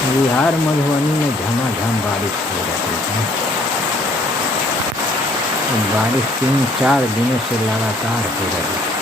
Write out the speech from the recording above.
बिहार मधुबनी में झमाझम बारिश हो रही है। बारिश 3-4 दिनों से लगातार हो रही है।